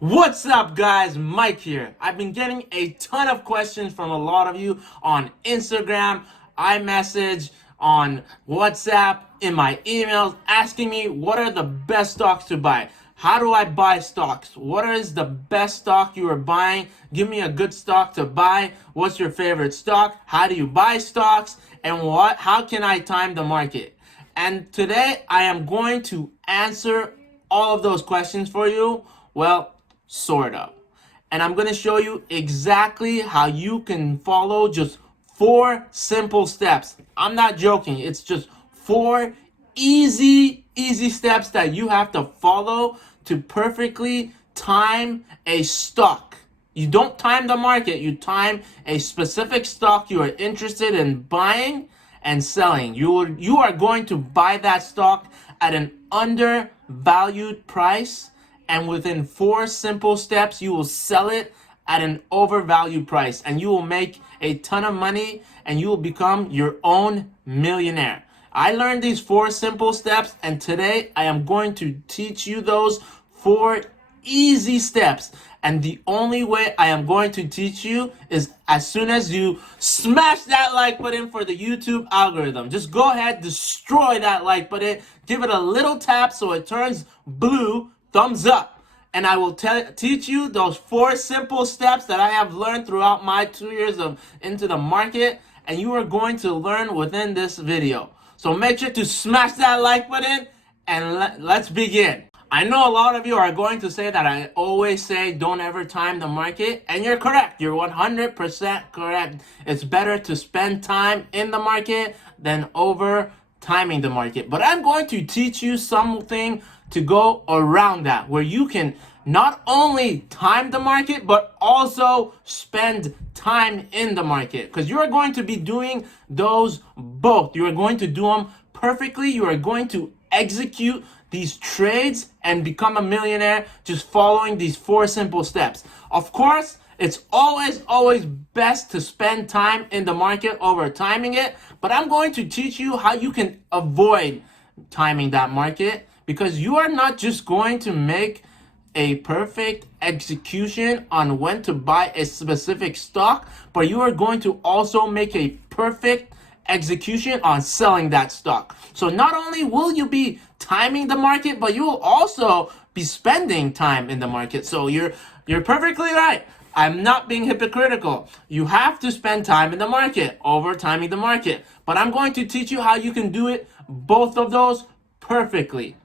What's up, guys? Mike here. I've been getting a ton of questions from a lot of you on Instagram, iMessage, on WhatsApp, in my emails, asking me what are the best stocks to buy. How do I buy stocks? What is the best stock you are buying? Give me a good stock to buy. What's your favorite stock? How do you buy stocks? And how can I time the market? And today I am going to answer all of those questions for you. Well, sort of. And I'm going to show you exactly how you can follow just 4 simple steps. I'm not joking. It's just 4 easy steps that you have to follow to perfectly time a stock. You don't time the market, you time a specific stock you are interested in buying and selling. You are going to buy that stock at an undervalued price, and within 4 simple steps, you will sell it at an overvalued price, and you will make a ton of money, and you will become your own millionaire. I learned these 4 simple steps, and today I am going to teach you those 4 easy steps. And the only way I am going to teach you is as soon as you smash that like button for the YouTube algorithm. Just go ahead, destroy that like button, give it a little tap so it turns blue, thumbs up. And I will teach you those 4 simple steps that I have learned throughout my 2 years of into the market, and you are going to learn within this video. So make sure to smash that like button and let's begin. I know a lot of you are going to say that I always say don't ever time the market, and you're correct. You're 100% correct. It's better to spend time in the market than over timing the market. But I'm going to teach you something to go around that, where you can not only time the market, but also spend time in the market. Because you're going to be doing those both. You are going to do them perfectly. You are going to execute these trades and become a millionaire just following these 4 simple steps. Of course, it's always best to spend time in the market over timing it, but I'm going to teach you how you can avoid timing that market, because you are not just going to make a perfect execution on when to buy a specific stock, but you are going to also make a perfect execution on selling that stock. So not only will you be timing the market, but you will also be spending time in the market. So you're perfectly right. I'm not being hypocritical. You have to spend time in the market over timing the market. But I'm going to teach you how you can do it, both of those, perfectly.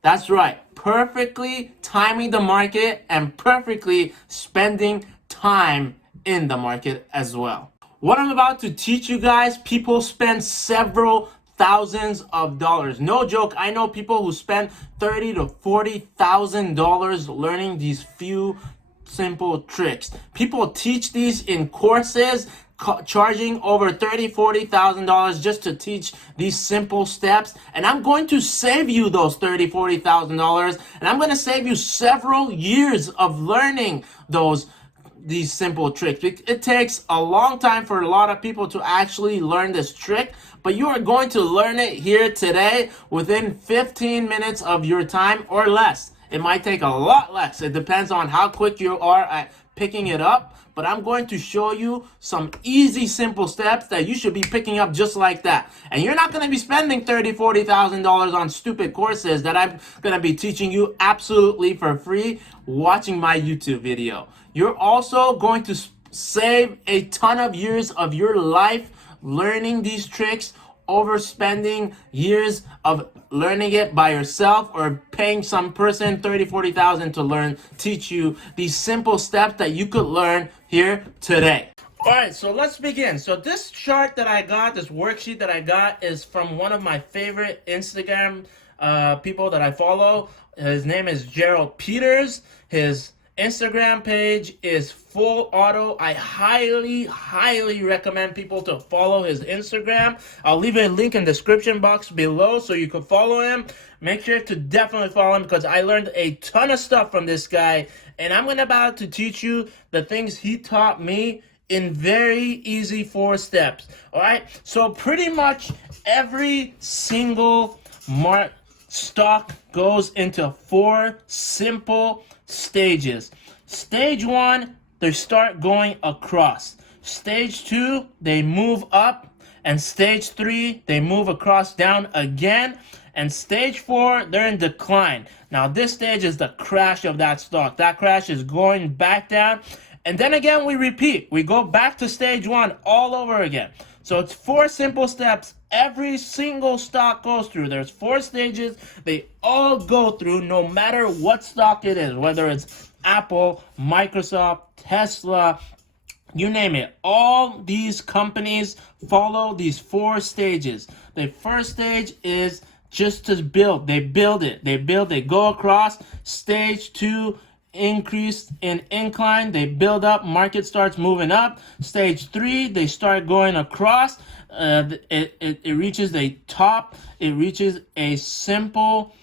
That's right. Perfectly timing the market and perfectly spending time in the market as well. What I'm about to teach you guys, people spend several thousands of dollars. No joke. I know people who spend $30,000 to $40,000 learning these few simple tricks. People teach these in courses, charging over $30,000, $40,000 just to teach these simple steps. And I'm going to save you those $30,000, $40,000, and I'm going to save you several years of learning these simple tricks. It takes a long time for a lot of people to actually learn this trick, but you are going to learn it here today within 15 minutes of your time or less. It might take a lot less. It depends on how quick you are at picking it up, but I'm going to show you some easy, simple steps that you should be picking up just like that. And you're not going to be spending $30,000, $40,000 on stupid courses that I'm going to be teaching you absolutely for free watching my YouTube video. You're also going to save a ton of years of your life learning these tricks over spending years of learning it by yourself or paying some person $30,000, $40,000 to teach you these simple steps that you could learn here today. All right, so let's begin. So this chart that I got, this worksheet that I got, is from one of my favorite Instagram people that I follow. His name is Gerald Peters. His Instagram page is Full Auto. I highly recommend people to follow his Instagram. I'll leave a link in the description box below so you can follow him. Make sure to definitely follow him, because I learned a ton of stuff from this guy, and I'm about to teach you the things he taught me in very easy 4 steps. All right, so pretty much every single stock goes into 4 simple stages. Stage 1, they start going across. Stage 2, they move up. And stage 3, they move across down again. And stage 4, they're in decline. Now this stage is the crash of that stock. That crash is going back down. And then again, we repeat. We go back to stage 1 all over again. So it's 4 simple steps every single stock goes through. There's 4 stages they all go through, no matter what stock it is, whether it's Apple, Microsoft, Tesla, you name it. All these companies follow these 4 stages. The first stage is just to build. They build it. They go across. Stage 2, increase in incline. They build up. Market starts moving up. Stage 3, they start going across. It reaches the top. It reaches a simple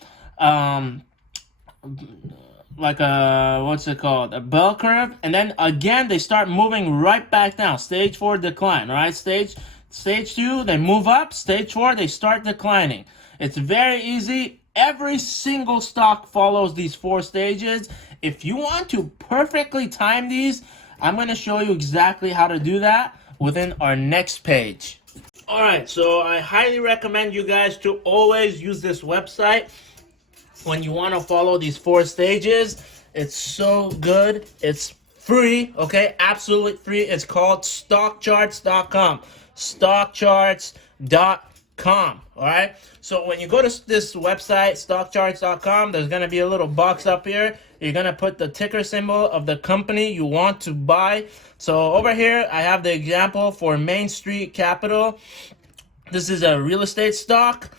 like a, what's it called, a bell curve, and then again they start moving right back down. Stage 4, decline. All right, stage 2, they move up. Stage 4, they start declining. It's very easy. Every single stock follows these 4 stages. If you want to perfectly time these, I'm going to show you exactly how to do that within our next page. All right, so I highly recommend you guys to always use this website when you want to follow these 4 stages. It's so good. It's free, okay? Absolutely free. It's called stockcharts.com. Stockcharts.com, all right? So when you go to this website, stockcharts.com, there's going to be a little box up here. You're going to put the ticker symbol of the company you want to buy. So over here, I have the example for Main Street Capital. This is a real estate stock.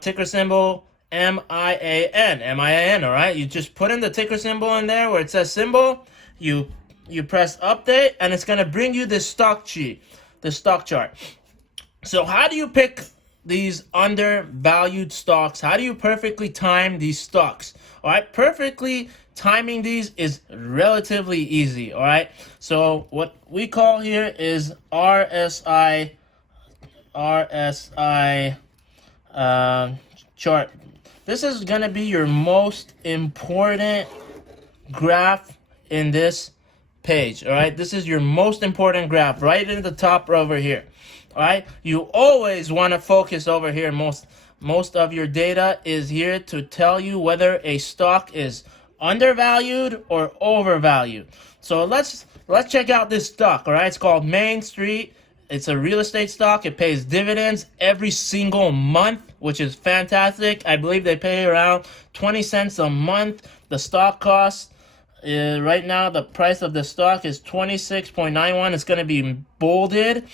Ticker symbol MIAN, all right? You just put in the ticker symbol in there where it says symbol. You press update, and it's going to bring you this stock sheet, the stock chart. So how do you pick these undervalued stocks? How do you perfectly time these stocks? All right, perfectly timing these is relatively easy, all right? So what we call here is RSI chart. This is going to be your most important graph in this page, all right? This is your most important graph right in the top over here, all right? You always want to focus over here. Most of your data is here to tell you whether a stock is undervalued or overvalued. So let's check out this stock, all right? It's called Main Street. It's a real estate stock. It pays dividends every single month, which is fantastic. I believe they pay around 20 cents a month. The stock cost, right now, the price of the stock is 26.91. It's going to be bolded.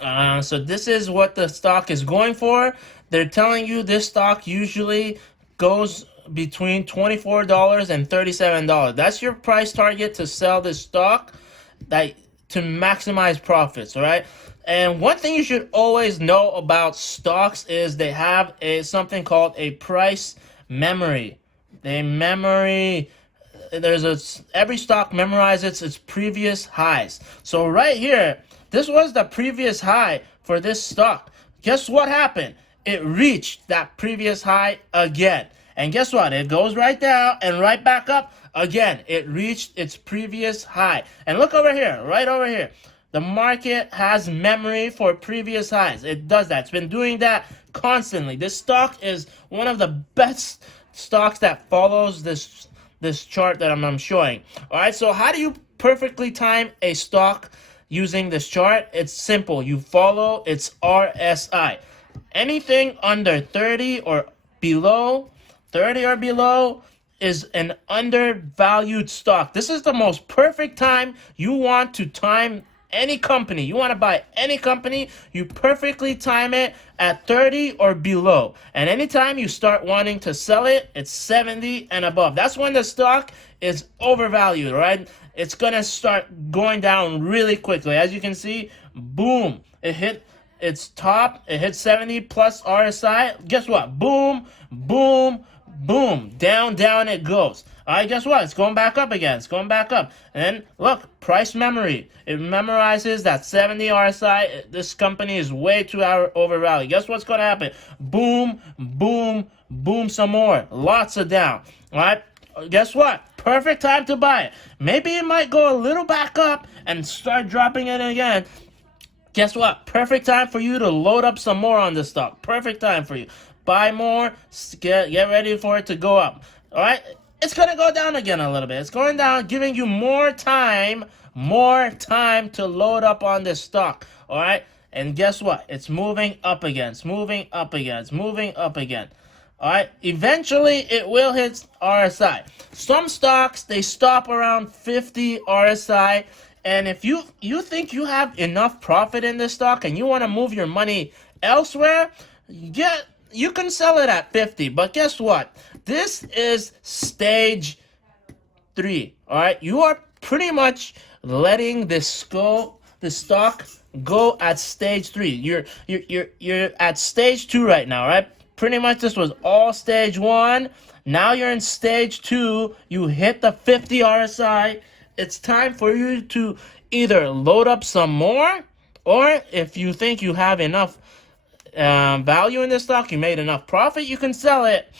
So this is what the stock is going for. They're telling you this stock usually goes between $24 and $37. That's your price target to sell this stock, to maximize profits, all right? And one thing you should always know about stocks is they have something called a price memory. Every stock memorizes its previous highs. So right here, this was the previous high for this stock. Guess what happened? It reached that previous high again. And guess what? It goes right down and right back up. Again, it reached its previous high. And look over here, right over here. The market has memory for previous highs. It does that. It's been doing that constantly. This stock is one of the best stocks that follows this chart that I'm showing. All right, so how do you perfectly time a stock using this chart? It's simple. You follow its RSI. Anything under 30 or below is an undervalued stock. This is the most perfect time you want to time any company. You want to buy any company, you perfectly time it at 30 or below. And anytime you start wanting to sell it, it's 70 and above. That's when the stock is overvalued, right? It's going to start going down really quickly. As you can see, boom, it hit its top. It hit 70 plus RSI. Guess what? Boom, boom, boom, down it goes. All right, guess what? It's going back up again. It's going back up. And then, look, price memory. It memorizes that 70 RSI. This company is way too overvalued. Guess what's going to happen? Boom, boom, boom some more. Lots of down. All right, guess what? Perfect time to buy it. Maybe it might go a little back up and start dropping it again. Guess what? Perfect time for you to load up some more on this stock. Perfect time for you. Buy more. Get ready for it to go up. All right? It's going to go down again a little bit. It's going down, giving you more time to load up on this stock. All right? And guess what? It's moving up again. It's moving up again. It's moving up again. All right? Eventually, it will hit RSI. Some stocks, they stop around 50 RSI. And if you think you have enough profit in this stock and you want to move your money elsewhere, you can sell it at 50. But guess what? This is stage 3. All right, you are pretty much letting this stock go at stage 3. You're at stage 2 right now, right? Pretty much this was all stage 1. Now you're in stage 2. You hit the 50 RSI. It's time for you to either load up some more, or if you think you have enough value in this stock, you made enough profit, you can sell it.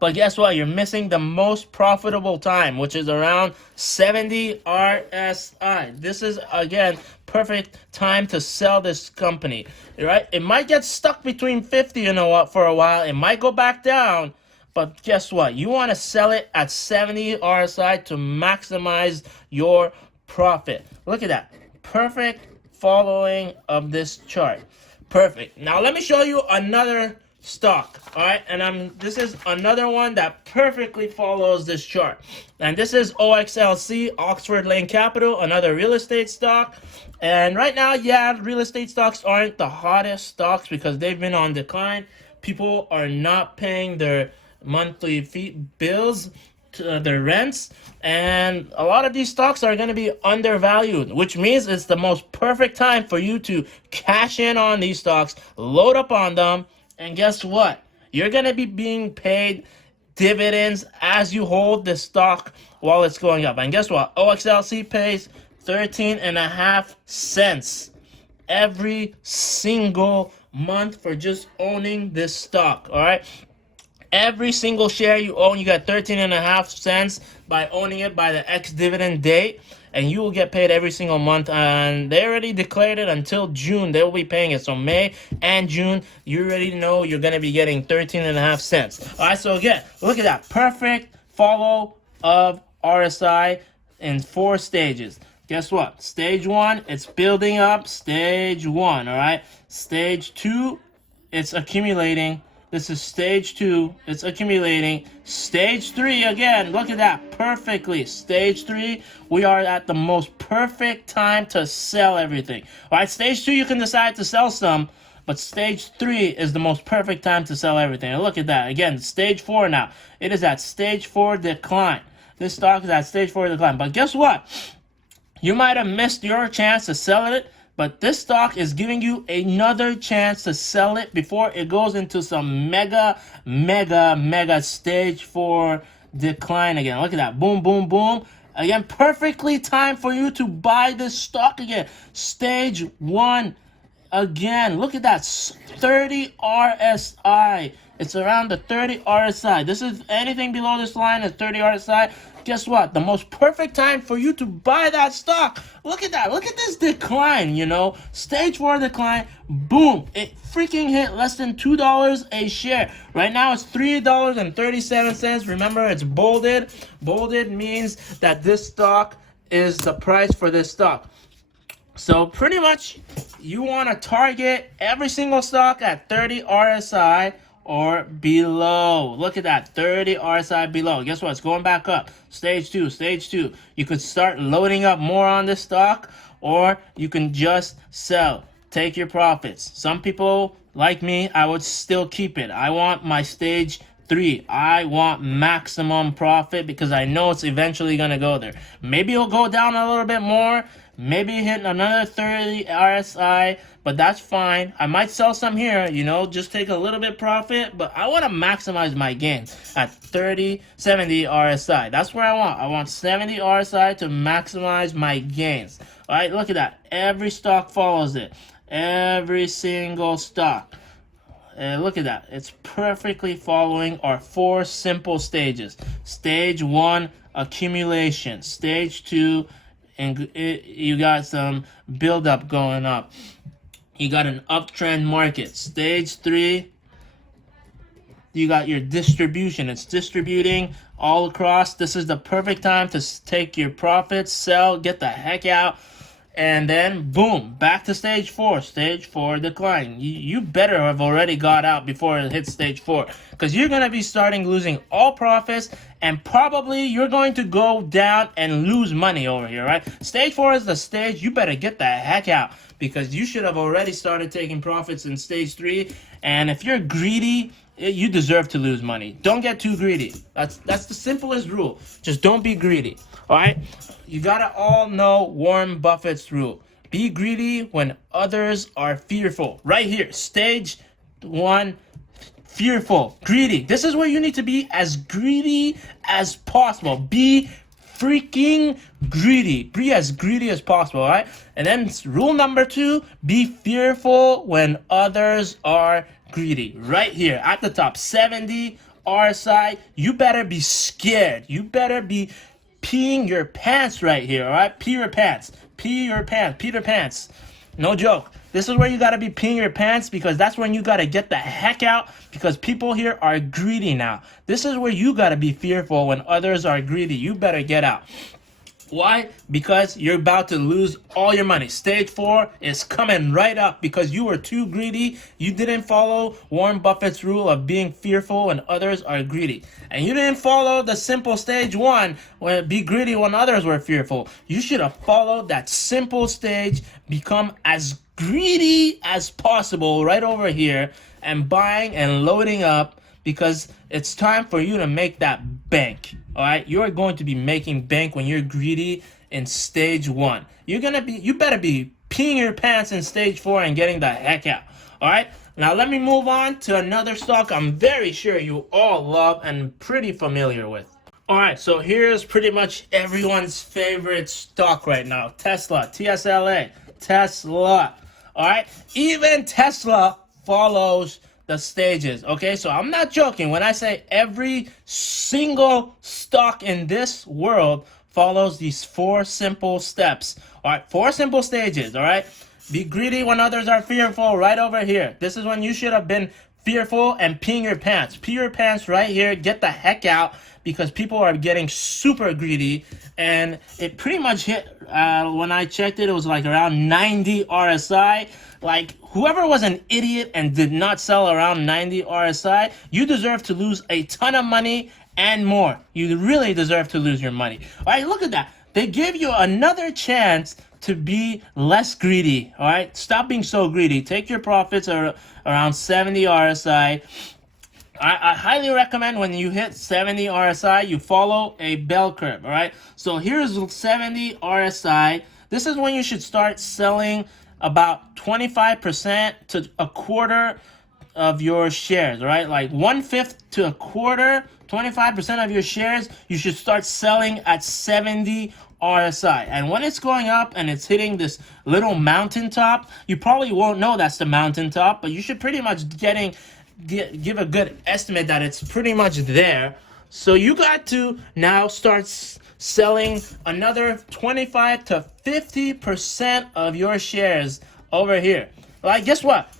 But guess what? You're missing the most profitable time, which is around 70 RSI. This is, again, perfect time to sell this company, right? It might get stuck between 50 for a while. It might go back down. But guess what? You want to sell it at 70 RSI to maximize your profit. Look at that. Perfect following of this chart. Perfect. Now let me show you another stock. All right, and this is another one that perfectly follows this chart. And this is OXLC, Oxford Lane Capital, another real estate stock. And right now, yeah, real estate stocks aren't the hottest stocks because they've been on decline. People are not paying their monthly bills, their rents, and a lot of these stocks are going to be undervalued, which means it's the most perfect time for you to cash in on these stocks, load up on them, and guess what? You're going to be being paid dividends as you hold the stock while it's going up. And guess what? OXLC pays 13.5 cents every single month for just owning this stock. All right, every single share you own, you got 13.5 cents by owning it by the ex-dividend date, and you will get paid every single month. And they already declared it until June. They will be paying it. So May and June, you already know you're going to be getting 13.5 cents. All right, so again, look at that. Perfect follow of RSI in 4 stages. Guess what? Stage 1, it's building up. Stage 1, all right? Stage 2, it's accumulating. This is stage 2. It's accumulating. Stage 3, again, look at that. Perfectly. Stage 3, we are at the most perfect time to sell everything. All right, stage 2, you can decide to sell some, but stage 3 is the most perfect time to sell everything. And look at that. Again, stage 4 now. It is at stage 4 decline. This stock is at stage 4 decline. But guess what? You might have missed your chance to sell it, but this stock is giving you another chance to sell it before it goes into some mega stage 4 decline again. Look at that. Boom, boom, boom. Again, perfectly timed for you to buy this stock again. Stage 1 again. Look at that. 30 RSI. It's around the 30 RSI. This is anything below this line is 30 RSI. Guess what? The most perfect time for you to buy that stock. Look at that. Look at this decline, Stage 4 decline. Boom. It freaking hit less than $2 a share. Right now it's $3.37. Remember, it's bolded. Bolded means that this stock is the price for this stock. So pretty much you want to target every single stock at 30 RSI or below. Look at that, 30 RSI below. Guess what? It's going back up. Stage 2, stage 2. You could start loading up more on this stock, or you can just sell. Take your profits. Some people, like me, I would still keep it. I want my stage 3. I want maximum profit because I know it's eventually going to go there. Maybe it'll go down a little bit more maybe hit another 30 RSI, but that's fine. I might sell some here, you know, just take a little bit profit, but I want to maximize my gain at 30, 70 RSI. That's where I want. I want 70 RSI to maximize my gains. All right, look at that. Every stock follows it. Every single stock. Look at that. It's perfectly following our 4 simple stages. Stage 1, accumulation. Stage 2, and you got some build-up going up. You got an uptrend market. Stage 3, you got your distribution. It's distributing all across. This is the perfect time to take your profits, sell, get the heck out. And then, boom, back to stage 4. Stage 4 decline. You better have already got out before it hits stage 4. Because you're going to be starting losing all profits. And probably you're going to go down and lose money over here, right? Stage 4 is the stage. You better get the heck out. Because you should have already started taking profits in stage 3. And if you're greedy, you deserve to lose money. Don't get too greedy. That's the simplest rule. Just don't be greedy. All right? You gotta all know Warren Buffett's rule. Be greedy when others are fearful. Right here, stage 1, fearful, greedy. This is where you need to be as greedy as possible. Be freaking greedy. Be as greedy as possible, all right? And then rule number 2, be fearful when others are greedy. Right here at the top, 70 RSI. You better be scared. You better be peeing your pants right here, all right? Pee your pants. Pee your pants. Pee your pants. No joke. This is where you got to be peeing your pants, because that's when you got to get the heck out, because people here are greedy now. This is where you got to be fearful when others are greedy. You better get out. Why? Because you're about to lose all your money. Stage 4 is coming right up because you were too greedy. You didn't follow Warren Buffett's rule of being fearful when others are greedy. And you didn't follow the simple stage 1, where be greedy when others were fearful. You should have followed that simple stage, become as greedy as possible right over here, and buying and loading up, because it's time for you to make that bank. All right, you're going to be making bank when you're greedy in stage 1. You better be peeing your pants in stage 4 and getting the heck out. All right, now let me move on to another stock I'm very sure you all love and pretty familiar with. All right, so here's pretty much everyone's favorite stock right now. Tesla, TSLA, Tesla. All right, even Tesla follows the stages. Okay, so I'm not joking when I say every single stock in this world follows these 4 simple steps. All right, 4 simple stages. All right, be greedy when others are fearful. Right over here. This is when you should have been fearful and peeing your pants. Pee your pants right here. Get the heck out, because people are getting super greedy. And it pretty much hit, when I checked it, it was like around 90 RSI. Like, whoever was an idiot and did not sell around 90 RSI, you deserve to lose a ton of money and more. You really deserve to lose your money. All right, look at that. They give you another chance to be less greedy. All right, stop being so greedy. Take your profits around 70 RSI. I highly recommend when you hit 70 RSI, you follow a bell curve. All right, so here's 70 RSI. This is when you should start selling about 25% to a quarter of your shares, right? Like 1/5 to a quarter, 25% of your shares, you should start selling at 70 RSI. And when it's going up and it's hitting this little mountaintop, you probably won't know that's the mountaintop, but you should pretty much give a good estimate that it's pretty much there. So you got to now start selling another 25 to 50% of your shares over here. Like, guess what?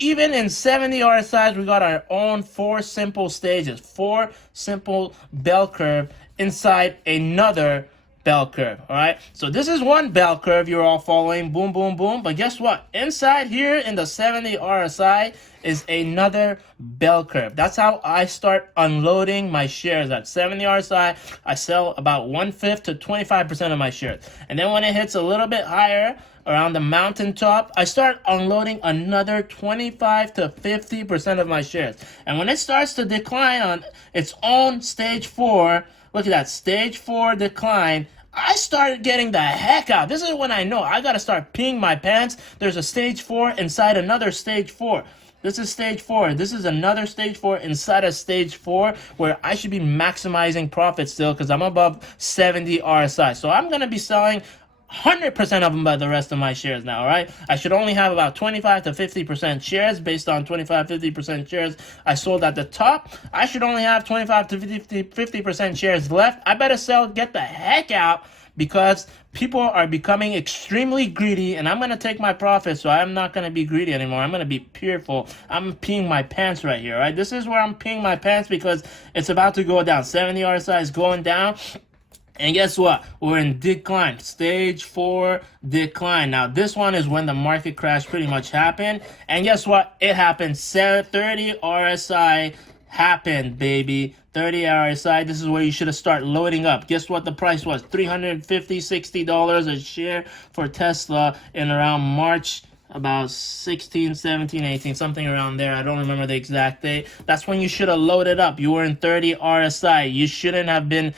Even in 70 RSIs, we got our own 4 simple stages, 4 simple bell curve inside another bell curve. All right, so this is one bell curve you're all following, boom, boom, boom. But guess what? Inside here in the 70 RSI is another bell curve. That's how I start unloading my shares. At 70 RSI, I sell about 1/5 to 25% of my shares. And then when it hits a little bit higher, around the mountaintop, I start unloading another 25 to 50% of my shares. And when it starts to decline on its own stage 4, look at that, stage 4 decline, I started getting the heck out. This is when I know I gotta start peeing my pants. There's a stage 4 inside another stage 4. This is stage 4. This is another stage 4 inside of stage 4 where I should be maximizing profit still because I'm above 70 RSI. So I'm gonna be selling 100% of them by the rest of my shares now, all right? I should only have about 25 to 50% shares based on 25-50% shares I sold at the top. I should only have 25 to 50% shares left. I better sell, get the heck out, because people are becoming extremely greedy, and I'm going to take my profits, so I'm not going to be greedy anymore. I'm going to be fearful. I'm peeing my pants right here, right? This is where I'm peeing my pants because it's about to go down. 70 RSI is going down. And guess what? We're in decline. Stage 4 decline. Now, this one is when the market crash pretty much happened. And guess what? It happened. 30 RSI happened, baby. 30 RSI. This is where you should have started loading up. Guess what the price was? $350, $60 a share for Tesla in around March. About 16, 17, 18, something around there. I don't remember the exact date. That's when you should have loaded up. You were in 30 RSI. You shouldn't have been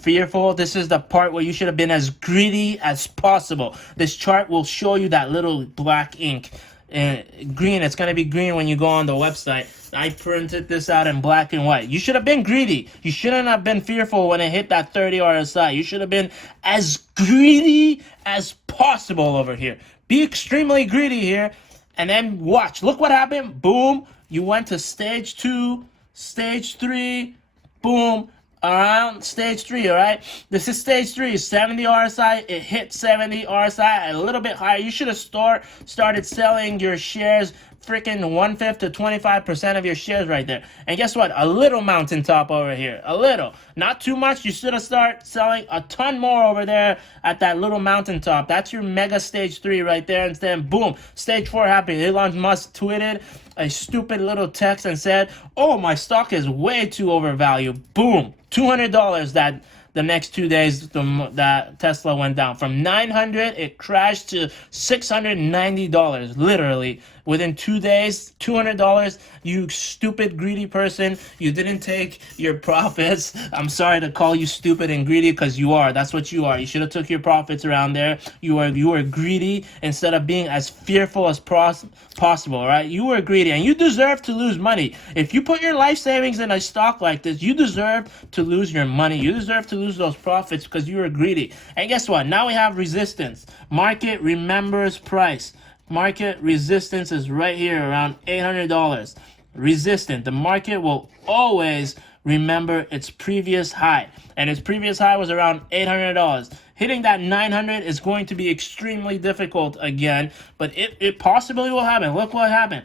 fearful. This is the part where you should have been as greedy as possible. This chart will show you that little black ink. Green. It's going to be green when you go on the website. I printed this out in black and white. You should have been greedy. You shouldn't have been fearful when it hit that 30 RSI. You should have been as greedy as possible over here. Be extremely greedy here. And then watch. Look what happened. Boom. You went to stage 2, stage 3. Boom. Around stage 3, all right? This is stage 3, 70 RSI. It hit 70 RSI, a little bit higher. You should have started selling your shares, freaking 1/5 to 25% of your shares right there. And guess what? A little mountaintop over here. A little. Not too much. You should have started selling a ton more over there at that little mountaintop. That's your mega stage 3 right there. And then, boom, stage 4 happened. Elon Musk tweeted a stupid little text and said, oh, my stock is way too overvalued. Boom. $200 that the next 2 days that Tesla went down. From $900, it crashed to $690, literally. Within 2 days, $200, you stupid, greedy person. You didn't take your profits. I'm sorry to call you stupid and greedy because you are. That's what you are. You should have took your profits around there. You were greedy instead of being as fearful as possible, right? You were greedy and you deserve to lose money. If you put your life savings in a stock like this, you deserve to lose your money. You deserve to lose those profits because you were greedy. And guess what? Now we have resistance. Market remembers price. Market resistance is right here around $800. Resistant. The market will always remember its previous high. And its previous high was around $800. Hitting that 900 is going to be extremely difficult again. But it possibly will happen. Look what happened.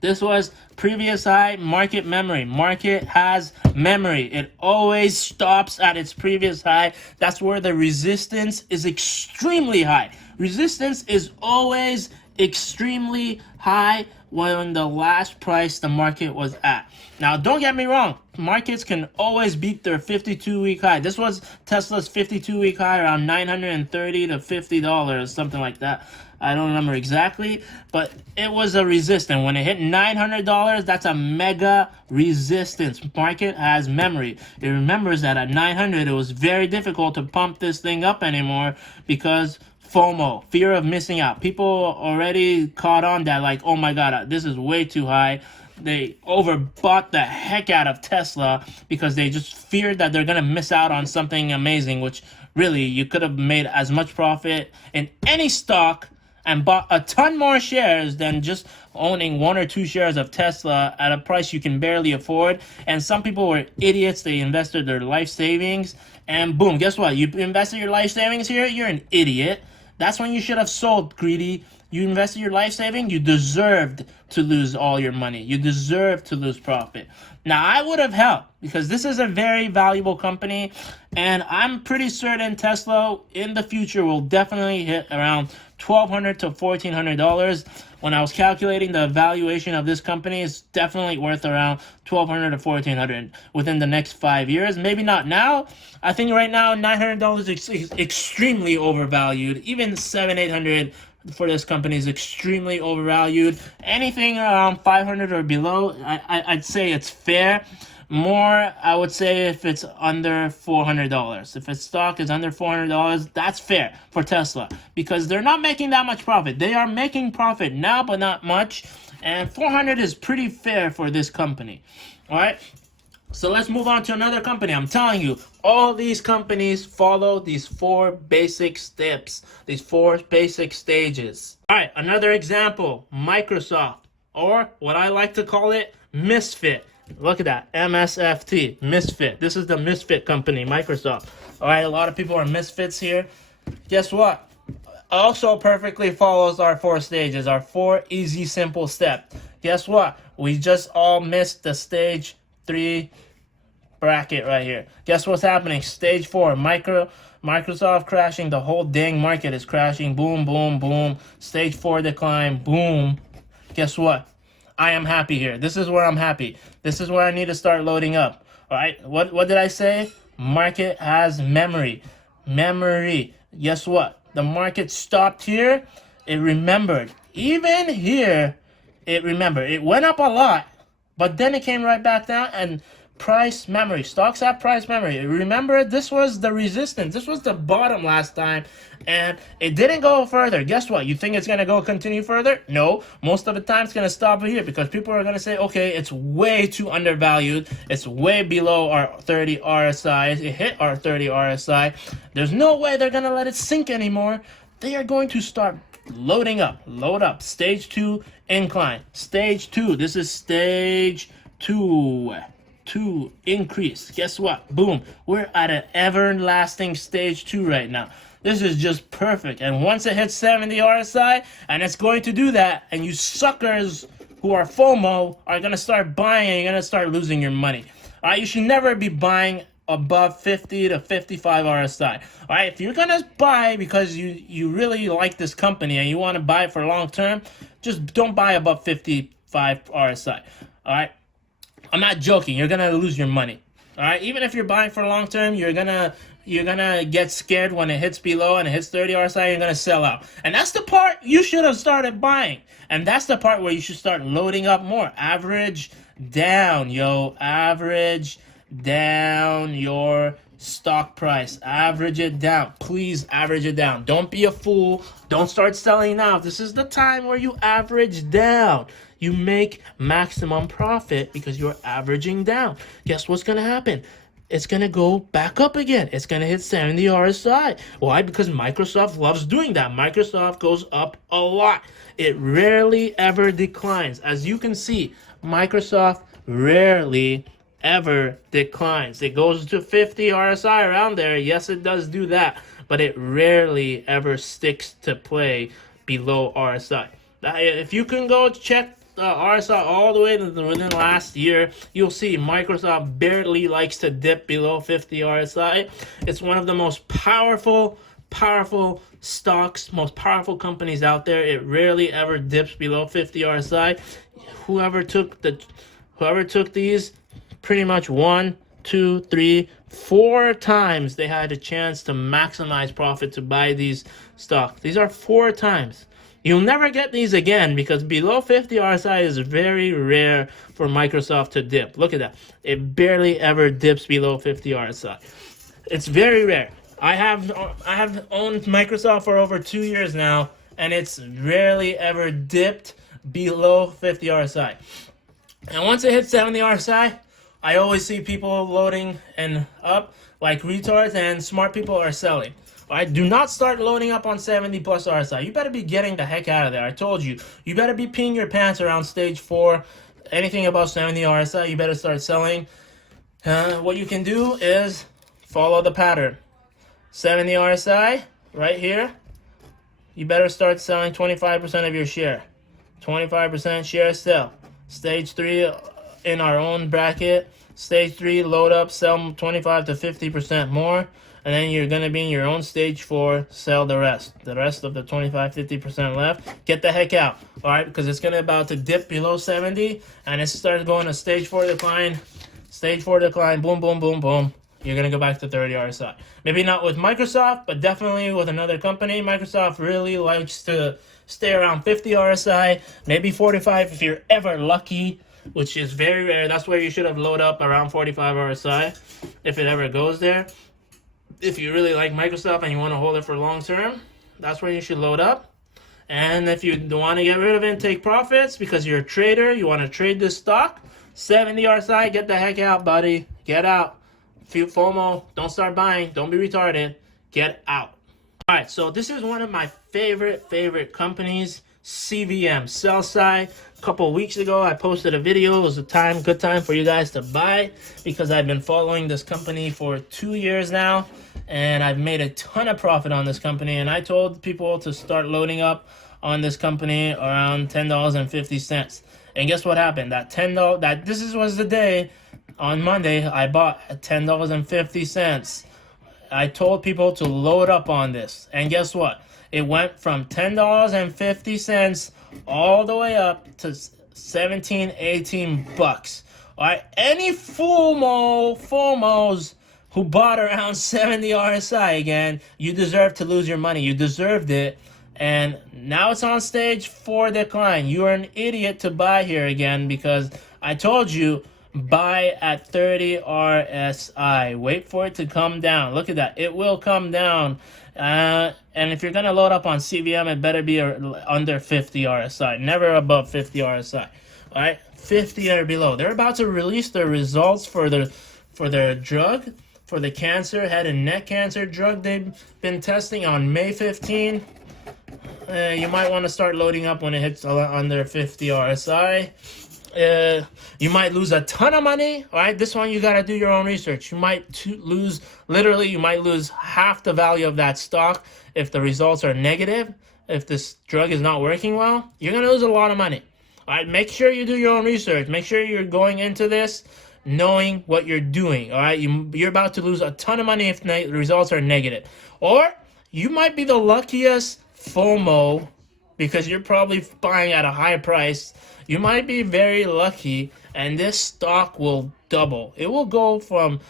This was previous high, market memory. Market has memory. It always stops at its previous high. That's where the resistance is extremely high. Resistance is always extremely high when the last price the market was at. Now, don't get me wrong. Markets can always beat their 52-week high. This was Tesla's 52-week high, around $930 to $50, something like that. I don't remember exactly, but it was a resistance. When it hit $900, that's a mega resistance. Market has memory. It remembers that at 900, it was very difficult to pump this thing up anymore because FOMO, fear of missing out. People already caught on that, like, oh my God, this is way too high. They overbought the heck out of Tesla because they just feared that they're going to miss out on something amazing, which really you could have made as much profit in any stock and bought a ton more shares than just owning 1 or 2 shares of Tesla at a price you can barely afford. And some people were idiots. They invested their life savings and boom, guess what? You invested your life savings here, you're an idiot. That's when you should have sold, greedy. You invested your life savings, you deserved to lose all your money. You deserve to lose profit. Now, I would have helped because this is a very valuable company, and I'm pretty certain Tesla in the future will definitely hit around $1,200 to $1,400. When I was calculating the valuation of this company, it's definitely worth around $1,200 to $1,400 within the next 5 years. Maybe not now. I think right now $900 is extremely overvalued. Even $700-800 for this company is extremely overvalued. Anything around $500 or below, I'd say it's fair. More, I would say if it's under $400. If a stock is under $400, that's fair for Tesla because they're not making that much profit. They are making profit now, but not much. And 400 is pretty fair for this company. All right. So let's move on to another company. I'm telling you, all these companies follow these 4 basic steps, these 4 basic stages. All right, another example, Microsoft, or what I like to call it, Misfit. Look at that, MSFT, Misfit. This is the Misfit company, Microsoft. All right, a lot of people are misfits here. Guess what? Also perfectly follows our 4 stages, our 4 easy, simple steps. Guess what? We just all missed the stage 3 bracket right here. Guess what's happening? Stage 4, Microsoft crashing. The whole dang market is crashing. Boom, boom, boom. Stage 4 decline. Boom. Guess what? I am happy here. This is where I'm happy. This is where I need to start loading up. All right. What did I say? Market has memory. Memory. Guess what? The market stopped here. It remembered. Even here, it remembered. It went up a lot. But then it came right back down, and price memory. Stocks have price memory. Remember, this was the resistance. This was the bottom last time, and it didn't go further. Guess what? You think it's going to continue further? No. Most of the time, it's going to stop here because people are going to say, okay, it's way too undervalued. It's way below our 30 RSI. It hit our 30 RSI. There's no way they're going to let it sink anymore. They are going to start loading up. Load up. Stage 2 incline. Stage 2. This is stage 2. 2 increase. Guess what? Boom. We're at an everlasting stage 2 right now. This is just perfect. And once it hits 70 RSI, and it's going to do that, and you suckers who are FOMO are going to start buying, and you're going to start losing your money. All right, you should never be buying above 50 to 55 RSI. All right, if you're going to buy because you really like this company and you want to buy it for long term, just don't buy above 55 RSI. All right, I'm not joking. You're going to lose your money. All right, even if you're buying for long term, you're gonna get scared when it hits below and it hits 30 RSI. You're gonna sell out, and that's the part you should have started buying, and that's the part where you should start loading up more. Average down, yo. Average down your stock price. Average it down. Please average it down. Don't be a fool. Don't start selling now. This is the time where you average down. You make maximum profit because you're averaging down. Guess what's going to happen? It's going to go back up again. It's going to hit 70 RSI. Why? Because Microsoft loves doing that. Microsoft goes up a lot. It rarely ever declines. As you can see, Microsoft rarely ever declines. It goes to 50 RSI around there. Yes, it does do that, but it rarely ever sticks to play below RSI. If you can go check RSI all the way within the last year, you'll see Microsoft barely likes to dip below 50 RSI. It's one of the most powerful stocks, most powerful companies out there. It rarely ever dips below 50 RSI. Whoever took these, pretty much 1, 2, 3, 4 times they had a chance to maximize profit to buy these stocks. These are 4 times. You'll never get these again because below 50 RSI is very rare for Microsoft to dip. Look at that. It barely ever dips below 50 RSI. It's very rare. I have owned Microsoft for over 2 years now, and it's rarely ever dipped below 50 RSI. And once it hits 70 RSI, I always see people loading and up like retards, and smart people are selling. All right, do not start loading up on 70 plus RSI. You better be getting the heck out of there. I told you. You better be peeing your pants around stage 4. Anything above 70 RSI, you better start selling. What you can do is follow the pattern. 70 RSI, right here. You better start selling 25% of your share. 25% share sell. Stage 3 in our own bracket. Stage 3, load up, sell 25 to 50% more. And then you're going to be in your own stage 4, sell the rest. The rest of the 25, 50% left, get the heck out. All right, because it's going to about to dip below 70, and it starts going to stage 4 decline. Stage 4 decline, boom, boom, boom, boom. You're going to go back to 30 RSI. Maybe not with Microsoft, but definitely with another company. Microsoft really likes to stay around 50 RSI, maybe 45 if you're ever lucky. which is very rare. That's where you should have loaded up around 45 RSI if it ever goes there. If you really like Microsoft and you want to hold it for long term, that's where you should load up. And if you want to get rid of it and take profits because you're a trader, you want to trade this stock, 70 RSI, get the heck out, buddy. Get out. FOMO, don't start buying. Don't be retarded. Get out. All right, so this is one of my favorite companies, CVM, sell side. A couple of weeks ago, I posted a video. It was a good time for you guys to buy because I've been following this company for 2 years now, and I've made a ton of profit on this company. And I told people to start loading up on this company around $10.50. And guess what happened? That $10, was the day on Monday I bought at $10.50. I told people to load up on this, and guess what? It went from $10.50 all the way up to 17, 18 bucks. All right, any FOMOs who bought around 70 RSI again, you deserve to lose your money. You deserved it, and now it's on stage for decline. You are an idiot to buy here again because I told you, buy at 30 RSI. Wait for it to come down. Look at that. It will come down. And if you're going to load up on CVM, it better be under 50 RSI. Never above 50 RSI. All right? 50 or below. They're about to release their results for their drug, for the cancer, head and neck cancer drug they've been testing on May 15. You might want to start loading up when it hits under 50 RSI. You might lose a ton of money. All right, this one you got to do your own research. You might lose half the value of that stock if the results are negative. If this drug is not working well, you're going to lose a lot of money. All right, make sure you do your own research. Make sure you're going into this knowing what you're doing. All right, you're about to lose a ton of money if the results are negative. Or you might be the luckiest FOMO because you're probably buying at a high price. You might be very lucky, and this stock will double. It will go from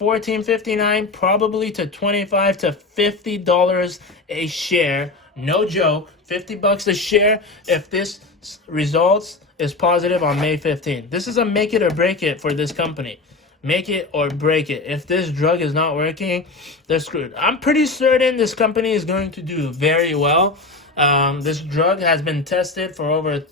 $14.59 probably to $25 to $50 a share. No joke, $50 a share if this results is positive on May 15th. This is a make it or break it for this company. Make it or break it. If this drug is not working, they're screwed. I'm pretty certain this company is going to do very well. This drug has been tested for over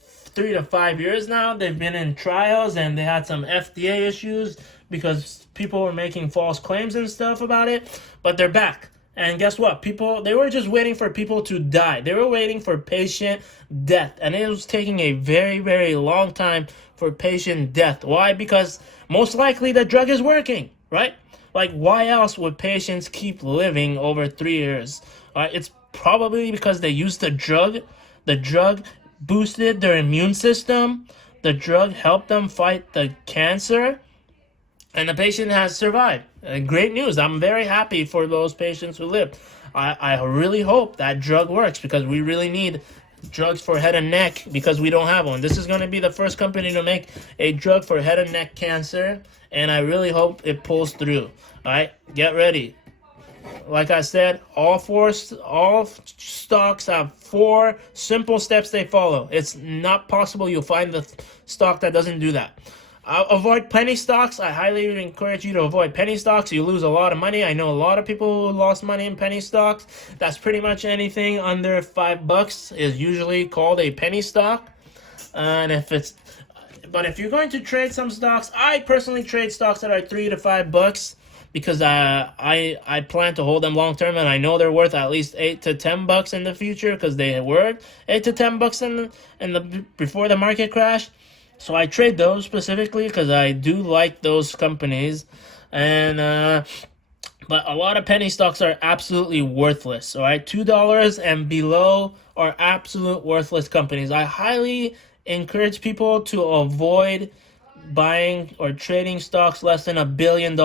3 to 5 years now. They've been in trials and they had some FDA issues because people were making false claims and stuff about it, but they're back. And guess what? They were just waiting for people to die. They were waiting for patient death, and it was taking a very long time for patient death. Why? Because most likely the drug is working, right? Like, why else would patients keep living over 3 years? It's probably because they used the drug. The drug boosted their immune system. The drug helped them fight the cancer, and the patient has survived. Great news. I'm very happy for those patients who lived. I really hope that drug works because we really need drugs for head and neck because we don't have one. This is going to be the first company to make a drug for head and neck cancer, and I really hope it pulls through. All right, get ready. Like I said, all stocks have 4 simple steps they follow. It's not possible you'll find the stock that doesn't do that. Avoid penny stocks. I highly encourage you to avoid penny stocks. You lose a lot of money. I know a lot of people who lost money in penny stocks. That's pretty much anything under $5 is usually called a penny stock. But if you're going to trade some stocks, I personally trade stocks that are $3 to $5 because I plan to hold them long term, and I know they're worth at least $8 to $10 in the future because they were $8 to $10 before the market crash. So I trade those specifically because I do like those companies, but a lot of penny stocks are absolutely worthless. All right, $2 and below are absolute worthless companies. I highly encourage people to avoid buying or trading stocks less than $1 billion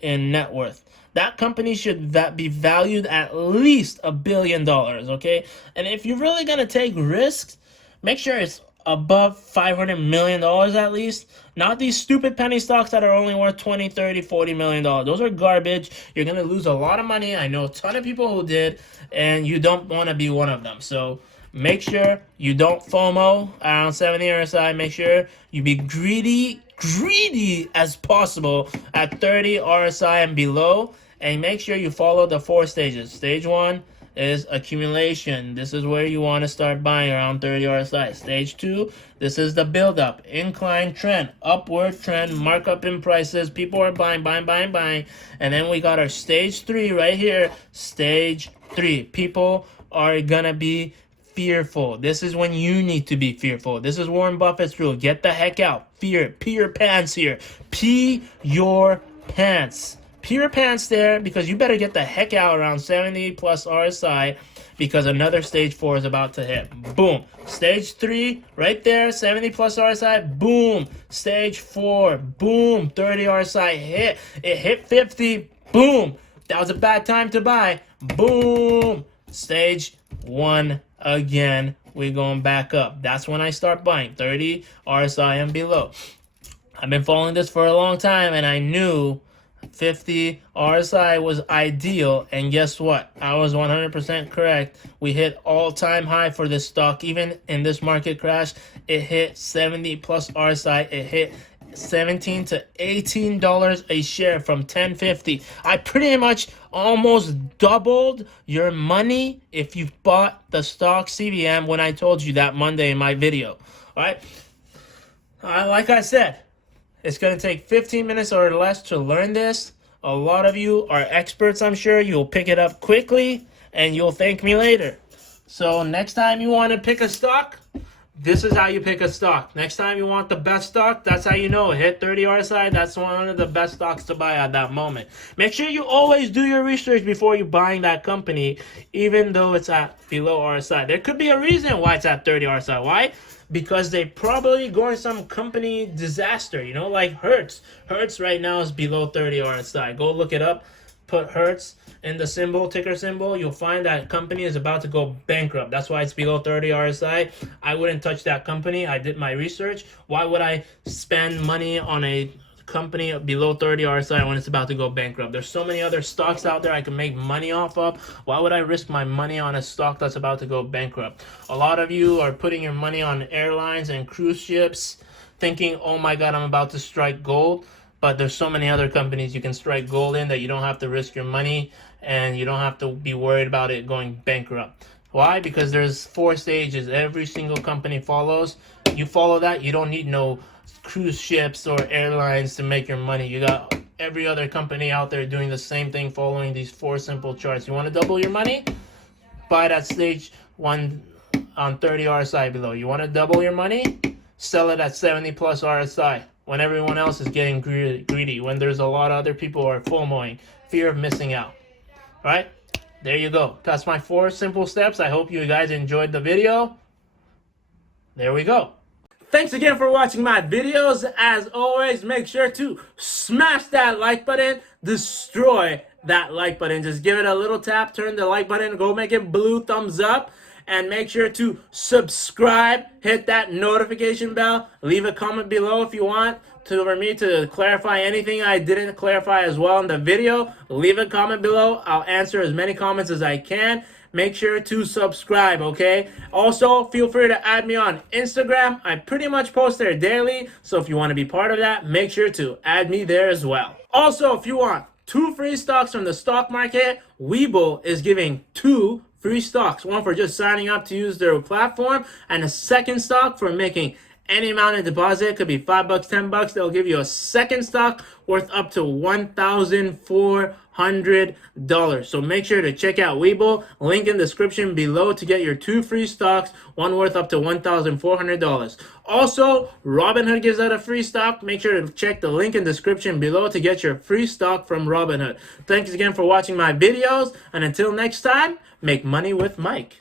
in net worth. That company should be valued at least $1 billion. Okay, and if you're really gonna take risks, make sure it's above $500 million at least. Not these stupid penny stocks that are only worth $20, $30, $40 million. Those are garbage. You're going to lose a lot of money. I know a ton of people who did, and you don't want to be one of them. So Make sure you don't FOMO around 70 RSI. Make sure you be greedy as possible at 30 RSI and below. And make sure you follow the 4 stages. Stage 1 is accumulation. This is where you want to start buying around 30 RSI. Stage 2, this is the build-up. Incline trend, upward trend, markup in prices. People are buying. And then we got our stage 3 right here. Stage 3. People are going to be fearful. This is when you need to be fearful. This is Warren Buffett's rule. Get the heck out. Fear. Pee your pants here. Pee your pants. Pee your pants there, because you better get the heck out around 70 plus RSI, because another stage 4 is about to hit. Boom. Stage 3 right there, 70 plus RSI. Boom. Stage 4. Boom. 30 RSI hit. It hit 50. Boom. That was a bad time to buy. Boom. Stage 1 again. We're going back up. That's when I start buying 30 RSI and below. I've been following this for a long time, and I knew 50 RSI was ideal, and guess what? I was 100% correct. We hit all-time high for this stock. Even in this market crash, it hit 70 plus RSI. It hit $17 to $18 a share from $10.50. I pretty much almost doubled your money if you bought the stock CVM when I told you that Monday in my video. All right? Like I said, it's going to take 15 minutes or less to learn this. A lot of you are experts, I'm sure. You'll pick it up quickly, and you'll thank me later. So next time you want to pick a stock, this is how you pick a stock. Next time you want the best stock, that's how you know. Hit 30 RSI, that's one of the best stocks to buy at that moment. Make sure you always do your research before you buying that company, even though it's at below RSI. There could be a reason why it's at 30 RSI. Why? Because they probably going some company disaster, you know, like Hertz. Hertz right now is below 30 RSI. Go look it up. Put Hertz in the symbol, ticker symbol. You'll find that company is about to go bankrupt. That's why it's below 30 RSI. I wouldn't touch that company. I did my research. Why would I spend money on a company below 30 RSI when it's about to go bankrupt? There's so many other stocks out there I can make money off of. Why would I risk my money on a stock that's about to go bankrupt? A lot of you are putting your money on airlines and cruise ships thinking, oh my God, I'm about to strike gold. But there's so many other companies you can strike gold in that you don't have to risk your money, and you don't have to be worried about it going bankrupt. Why? Because there's 4 stages every single company follows. You follow that, you don't need no cruise ships or airlines to make your money. You got every other company out there doing the same thing, following these 4 simple charts. You want to double your money? Buy that stage 1 on 30 RSI below. You want to double your money? Sell it at 70 plus RSI when everyone else is getting greedy, when there's a lot of other people who are FOMOing, fear of missing out. All right? There you go. That's my 4 simple steps. I hope you guys enjoyed the video. There we go. Thanks again for watching my videos. As always, make sure to smash that like button. Destroy that like button. Just give it a little tap. Turn the like button. Go make it blue thumbs up. And make sure to subscribe. Hit that notification bell. Leave a comment below if you want for me to clarify anything I didn't clarify as well in the video. Leave a comment below. I'll answer as many comments as I can. Make sure to subscribe, okay? Also, feel free to add me on Instagram. I pretty much post there daily, so if you want to be part of that, make sure to add me there as well. Also, if you want 2 free stocks from the stock market, WeBull is giving 2 free stocks. One for just signing up to use their platform, and a second stock for making any amount of deposit. It could be $5, $10. They'll give you a second stock worth up to $1,400. So make sure to check out WeBull. Link in the description below to get your 2 free stocks, one worth up to $1,400. Also, Robinhood gives out a free stock. Make sure to check the link in the description below to get your free stock from Robinhood. Thanks again for watching my videos, and until next time, make money with Mike.